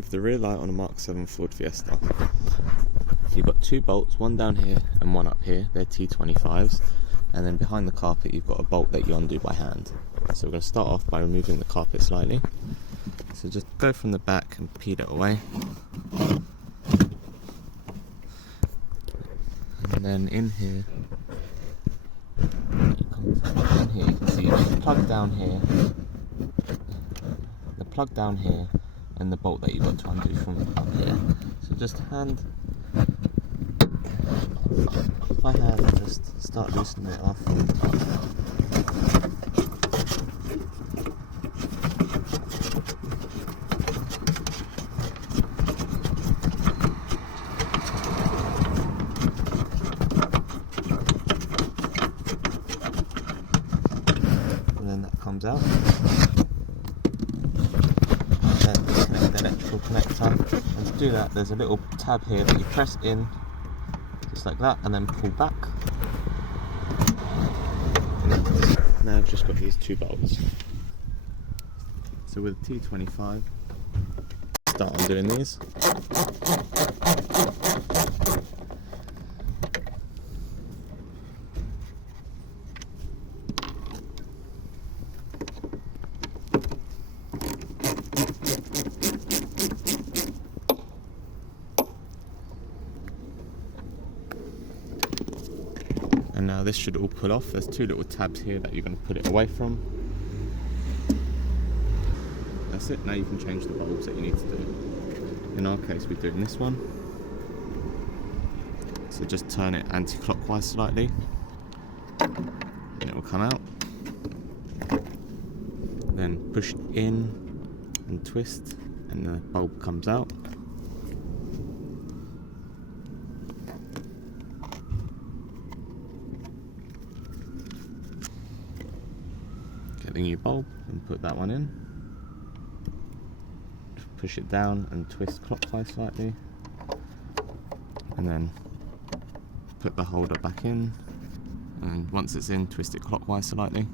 remove the rear light on a Mark 7 Ford Fiesta. You've got two bolts, one down here and one up here. They're T25s, and then behind the carpet you've got a bolt that you undo by hand. So we're going to start off by removing the carpet slightly. So just go from the back and peel it away. And then in here you can see the plug down here, and the bolt that you've got to undo from up here. So just by hand, just start loosening it off. And then that comes out. Then disconnect the electrical connector, and to do that there's a little tab here that you press in just like that and then pull back. Now I've just got these two bolts. So with T25, start undoing these. And now this should all pull off. There's two little tabs here that you're going to put it away from. That's it. Now you can change the bulbs that you need to do. In our case we're doing this one. So just turn it anti-clockwise slightly and it will come out. Then push in and twist and the bulb comes out. Get the new bulb and put that one in. Push it down and twist clockwise slightly, and then put the holder back in, and once it's in, twist it clockwise slightly.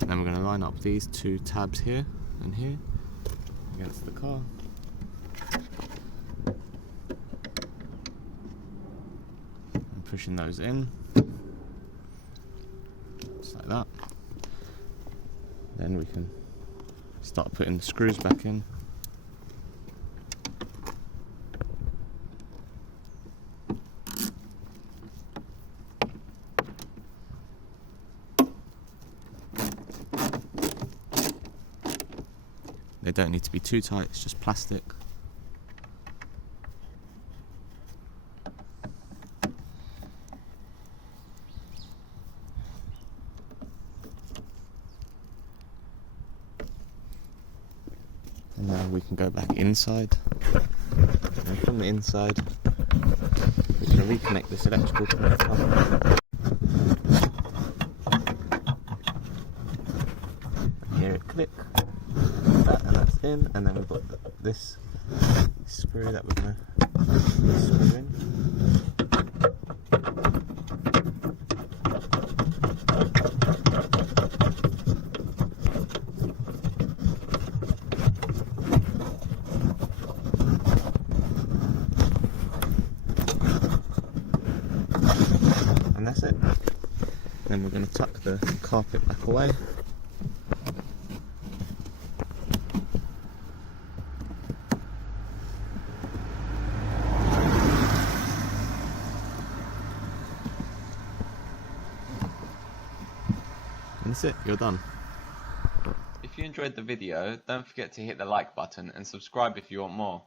And then we're going to line up these two tabs here and here against the car. And pushing those in, just like that. Then we can start putting the screws back in. They don't need to be too tight, it's just plastic. And now we can go back inside, and from the inside we can reconnect this electrical connector. Hear it click, that, and that's in, and then we've got this screw that we're going to screw in. And that's it. Then we're going to tuck the carpet back away. And that's it, you're done. If you enjoyed the video, don't forget to hit the like button and subscribe if you want more.